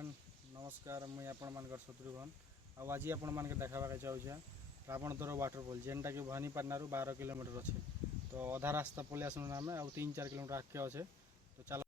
Friend नमस्कार मुई आपण मान शत्रुघ्न आज आपण मान देखा चाहूँ रावणद्वर वाटरफॉल जेनटा कि भवानीपाटना 12 किलोमीटर अच्छे तो अधा रास्ता पलि आसनु आम आ 3-4 किलोमीटर आगे अच्छे तो चलो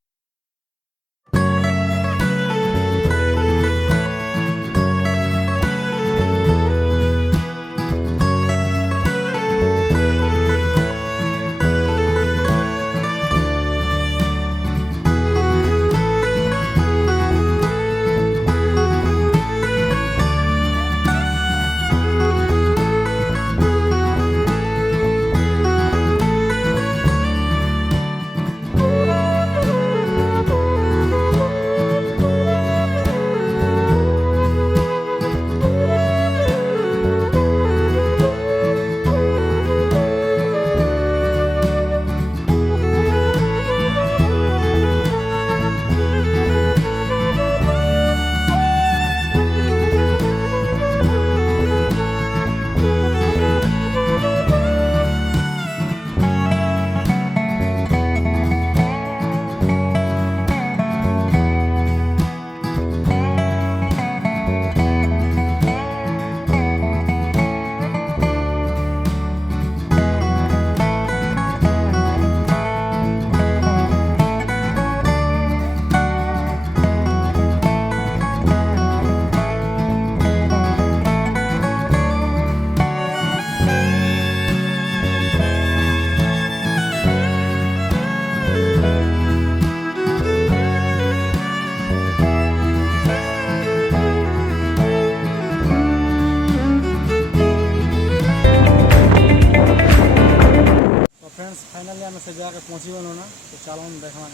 फ्रेंड्स फाइनली आम से जगह पहुँची गलु ना तो चलो देखा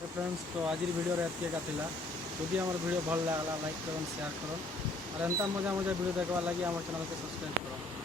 के फ्रेंड्स तो आज वीडियो एतके का थिला जदि आम वीडियो भल लगला लाइक कर शेयर कर और एंता मजा मजा वीडियो देखवा लगी आम चैनल के सब्सक्राइब करो।